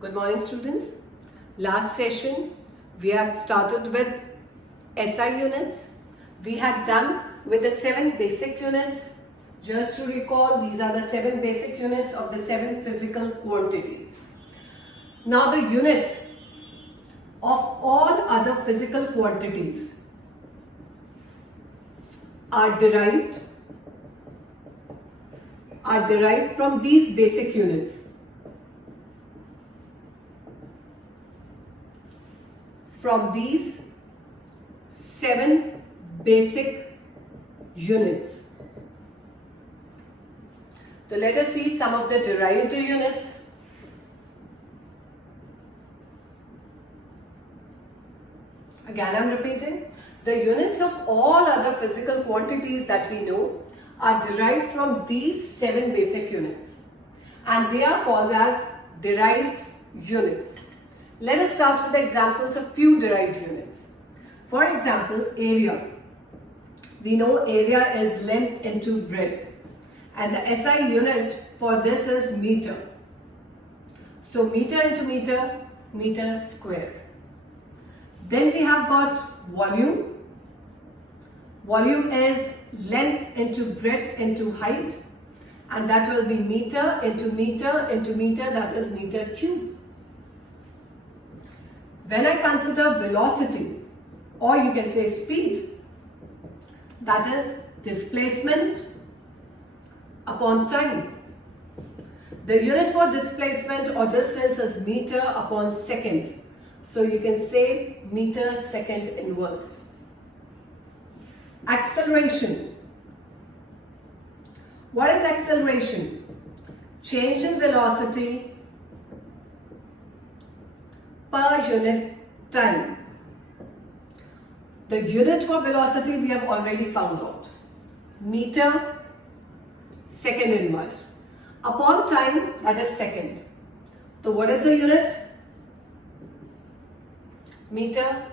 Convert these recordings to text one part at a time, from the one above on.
Good morning, students. Last session we have started with SI units. We had done with the 7 basic units. Just to recall, these are the 7 basic units of the 7 physical quantities. Now the units of all other physical quantities are derived from these basic units. From these 7 basic units. So let us see some of the derived units. Again, I am repeating. The units of all other physical quantities that we know are derived from these 7 basic units, and they are called as derived units. Let us start with the examples of few derived units. For example, area. We know area is length into breadth, and the SI unit for this is meter. So meter into meter, meter square. Then we have got volume. Volume is length into breadth into height, and that will be meter into meter into meter, that is meter cube. When I consider velocity, or you can say speed, that is displacement upon time. The unit for displacement or distance is meter upon second. So you can say meter second inverse. Acceleration. What is acceleration? Change in velocity per unit time. The unit for velocity we have already found out. Meter second inverse. Upon time, that is second. So what is the unit? Meter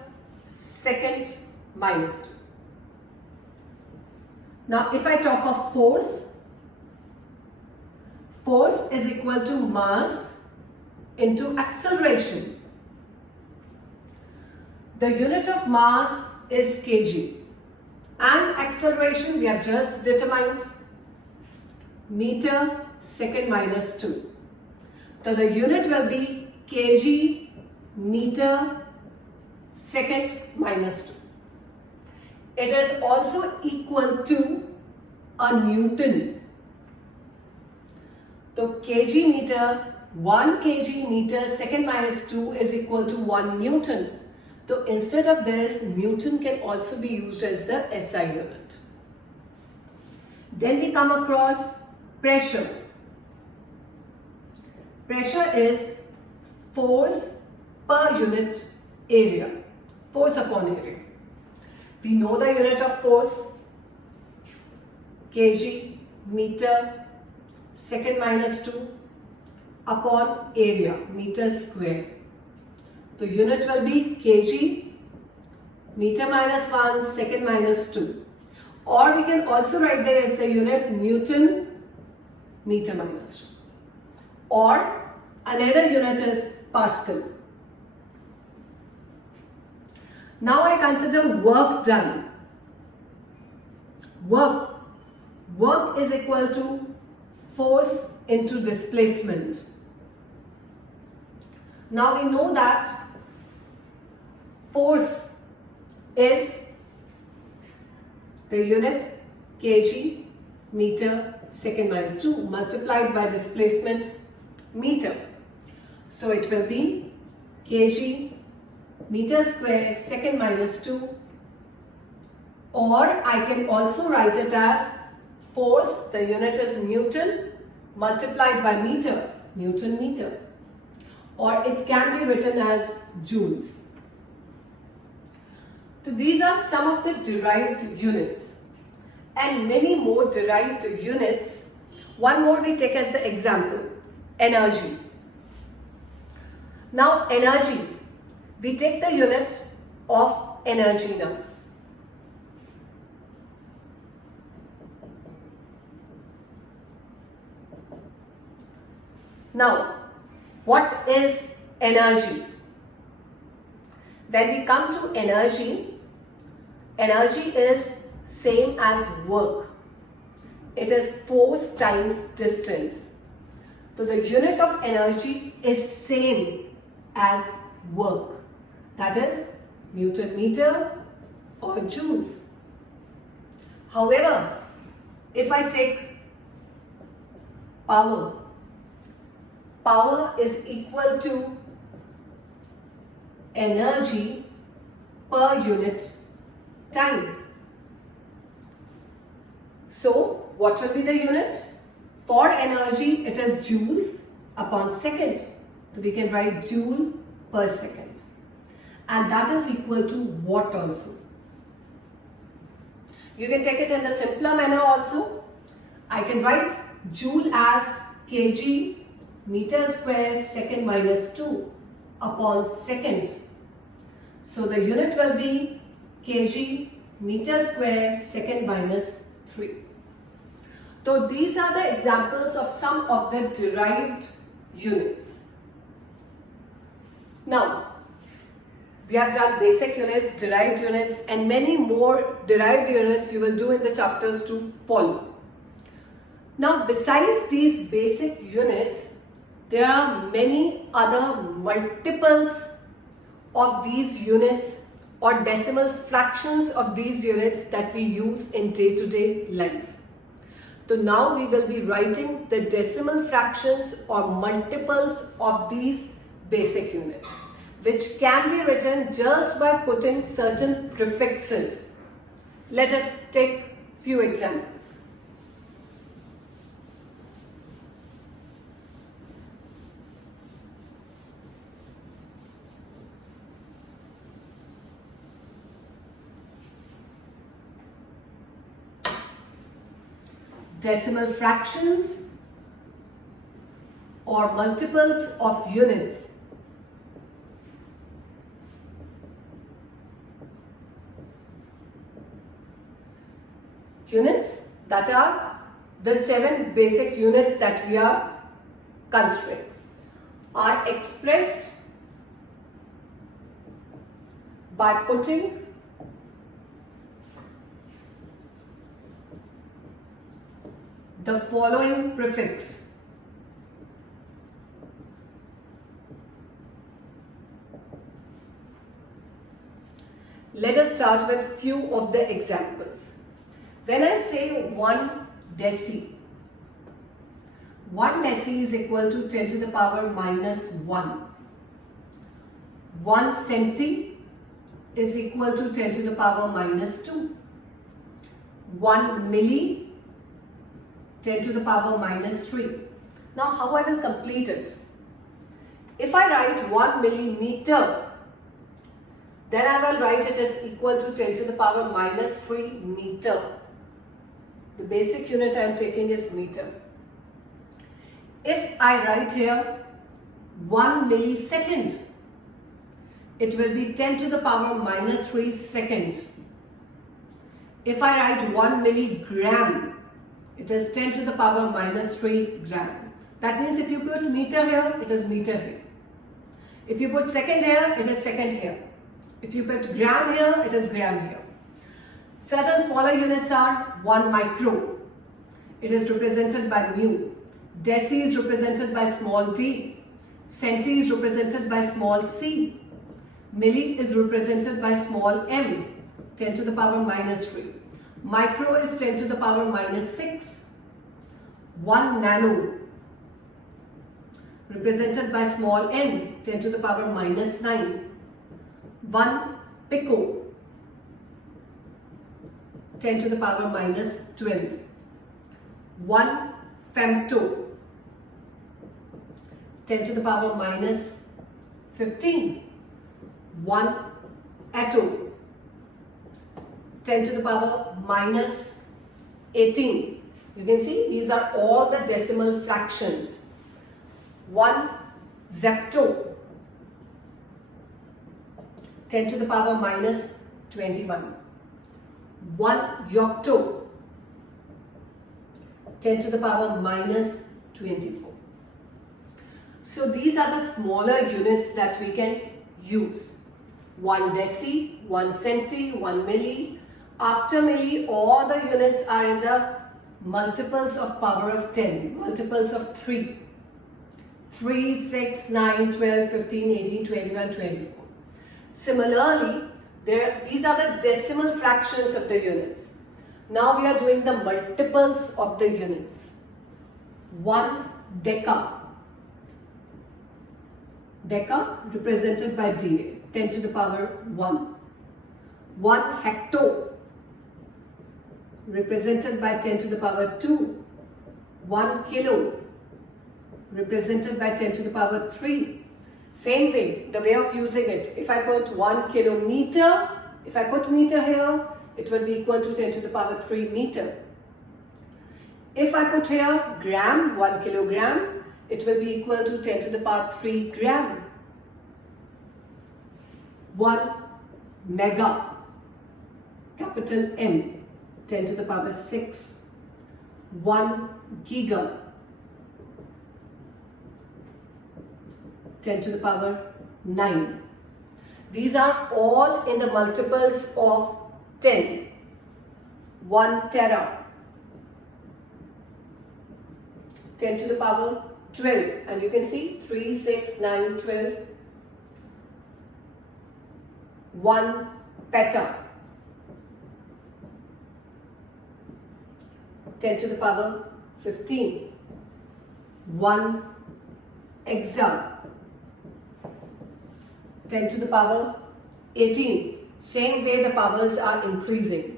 second minus 2. Now if I talk of force, force is equal to mass into acceleration. The unit of mass is kg, and acceleration we have just determined, meter second minus 2. So the unit will be kg meter second minus 2. It is also equal to a Newton. So kg meter, 1 kg meter second minus 2 is equal to 1 Newton. So instead of this, Newton can also be used as the SI unit. Then we come across pressure. Pressure is force per unit area, force upon area. We know the unit of force, kg meter second minus 2 upon area, meter square. The unit will be kg meter minus 1 second minus 2, or we can also write there as the unit Newton meter minus 2, or another unit is Pascal. Now I consider work done. Work is equal to force into displacement. Now we know that force is the unit kg meter second minus 2 multiplied by displacement meter. So it will be kg meter square second minus 2, or I can also write it as force, the unit is Newton multiplied by meter, Newton meter, or it can be written as joules. So these are some of the derived units, and many more derived units. One more we take as the example, energy. Now energy, we take the unit of energy now. Now, what is energy. When we come to energy, energy is same as work. It is force times distance. So the unit of energy is same as work. That is Newton meter or joules. However, if I take power, power is equal to energy per unit time. So, what will be the unit? For energy, it is joules upon second. So, we can write joule per second. And that is equal to watt also. You can take it in the simpler manner also. I can write joule as kg meter square second minus 2 upon second. So the unit will be kg meter square second minus 3. So these are the examples of some of the derived units. Now, we have done basic units, derived units, and many more derived units you will do in the chapters to follow. Now, besides these basic units, there are many other multiples of these units or decimal fractions of these units that we use in day-to-day life. So now we will be writing the decimal fractions or multiples of these basic units, which can be written just by putting certain prefixes. Let us take few examples. Decimal fractions or multiples of units. Units that are the 7 basic units that we are considering are expressed by putting the following prefix. Let us start with few of the examples. When I say 1 deci, 1 deci is equal to 10 to the power minus 1. 1 centi is equal to 10 to the power minus 2. 1 milli, 10 to the power minus 3. Now, how I will complete it? If I write 1 millimeter, then I will write it as equal to 10 to the power minus 3 meter. The basic unit I am taking is meter. If I write here 1 millisecond, it will be 10 to the power minus 3 second. If I write 1 milligram, it is 10 to the power minus 3 gram. That means if you put meter here, it is meter here. If you put second here, it is second here. If you put gram here, it is gram here. Certain smaller units are 1 micro. It is represented by mu. Deci is represented by small d. Centi is represented by small c. Milli is represented by small m. 10 to the power minus 3. Micro is 10 to the power minus 6. 1 nano represented by small n, 10 to the power minus 9. 1 pico, 10 to the power minus 12. 1 femto, 10 to the power minus 15. 1 atto, 10 to the power minus 18. You can see these are all the decimal fractions. 1 zepto, 10 to the power minus 21. 1 yocto, 10 to the power minus 24. So these are the smaller units that we can use. 1 deci, 1 centi, 1 milli. After milli, all the units are in the multiples of power of 10, multiples of 3. 3, 6, 9, 12, 15, 18, 21, 24. Similarly, these are the decimal fractions of the units. Now we are doing the multiples of the units. 1 deca. Deca represented by DA, 10 to the power 1. 1 hecto represented by 10 to the power 2. 1 kilo represented by 10 to the power 3. Same way, the way of using it. If I put 1 kilometer, if I put meter here, it will be equal to 10 to the power 3 meter. If I put here gram, 1 kilogram, it will be equal to 10 to the power 3 gram. 1 mega, capital M, 10 to the power 6. 1 giga, 10 to the power 9. These are all in the multiples of 10. 1 tera, 10 to the power 12, and you can see 3, 6, 9, 12. 1 peta, 10 to the power 15. 1 exa, 10 to the power 18. Same way the powers are increasing.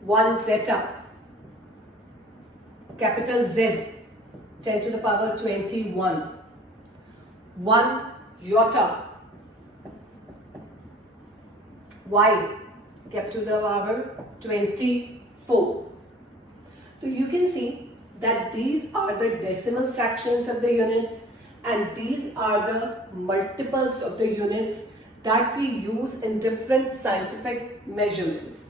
1 zeta, capital Z, 10 to the power 21. 1 iota, Y, kept to the power 24. So you can see that these are the decimal fractions of the units and these are the multiples of the units that we use in different scientific measurements.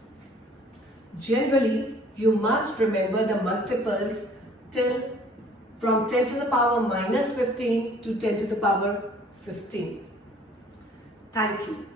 Generally, you must remember the multiples from 10 to the power minus 15 to 10 to the power 15. Thank you.